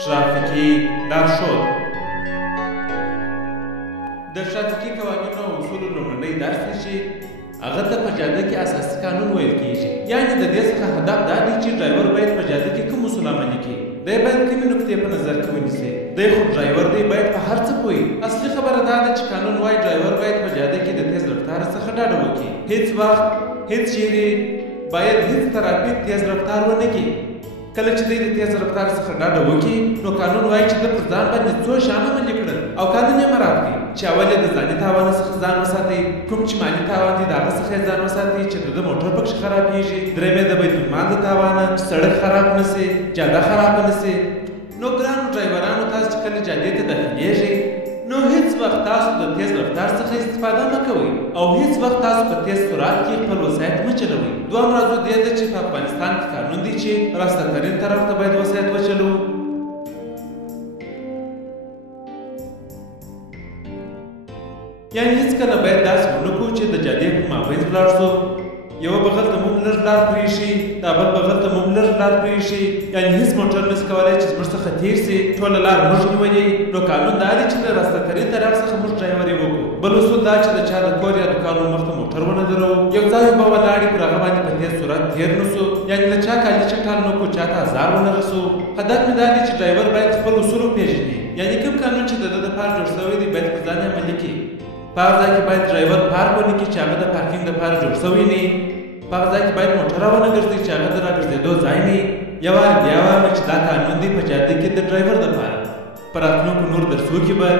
ترافیکي لارښود. د ترافیکي قوانینو او اصولو لومړنی درس دی چې هغه ته په جاده کې اساسي قانون ویل کېږي. یعنې د دې څخه هدف دا دی چې ډرایور باید په جاده کې کوم اصول عملي کړي. دی باید کومې نکتې په نظر کې ونیسي. دی خو ډرایور دی، باید په هر څه پوهي. اصلي خبره دا ده چې قانون وایي ډرایور باید په جاده کې د تیز رفتار څخه ډډه وکړي. هیڅ وخت هیڅ چیرې باید هیڅ ترافیک تیز رفتار ونه کړي. کله چې دی د تیز رفتار څخه ډډه وکړي نو قانون وایي چې د پر ځان باندې څو شیان عملي کړل او قانون یې مراعات کړي چې اول یې د ځاني تاوان څخه ځان وساتئ، کوم چې مالي تاوان دی د هغه څخه یې ځان وساتئ چې د موټر پکښې خرابېږي، درېیم یې د بیت المال د تاوانه چې سړک خراب نه سي، جاده خرابه نه سي. نو ګرانو ډرایورانو، تاسو چې کله جادې ته داخلېږئ نو هیڅ وخت تاسو د تیز رفتار څخه استفاده مه کوئ او هیڅ وخت تاسو په تیز سرعت کې خپل وسایط مه چلوئ. دوهم موضوع دې ده چې په افغانستان کې قانون دی چې راسته ترین طرف ته باید وسایط وچلوو. یعنې هېڅکله باید داسې ونه کړو چې د جادې په مابینځ ولاړ شو، یوه بغل ته موږ لږ لار پرېښي، دا بل بغل ته موږ لږ لار پرېښي، یعنې هېڅ موټر نشي کولی چې زموږ څخه تېر سي، ټوله لار موږ نیولې. نو قانون دا دی چې د راسته ترین طرف څخه موږ ډرایوري وکړو. بل اصول دا چې د چا د کور یا دوکانو مخ ته موټر ونه دروو، یو ځای به ولاړ پر هغه باندې په تېز سرعت تېر نه سو، یعنې له چا کالي چټال نه کړو، چا ته ازار ونه رسو. هدف مې دا دی چې ډرایور باید خپل اصول وپېژني، یعنې کوم قانون چې د ده دپاره جوړ شوی دی باید په ځان یې عملي کړي. په هغه ځای کې باید ډرایور پارک ونه کړي چې هغه د پارکینګ دپاره جوړ شوی نه وي. په هغه ځای کې باید موټر ونه ګرځوي چې هغه د راګرځېدو ځای نه وي. یو وار بیا وایم چې دا قانون دی په جاده کې د ډرایور دپاره. په راتلونکو نور درسو کې به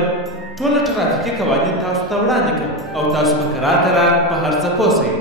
ټوله ټرافیکي قوانین تاسو ته وړاندې کړم او تاسو به کرار کرار په هر څه پوه شئ.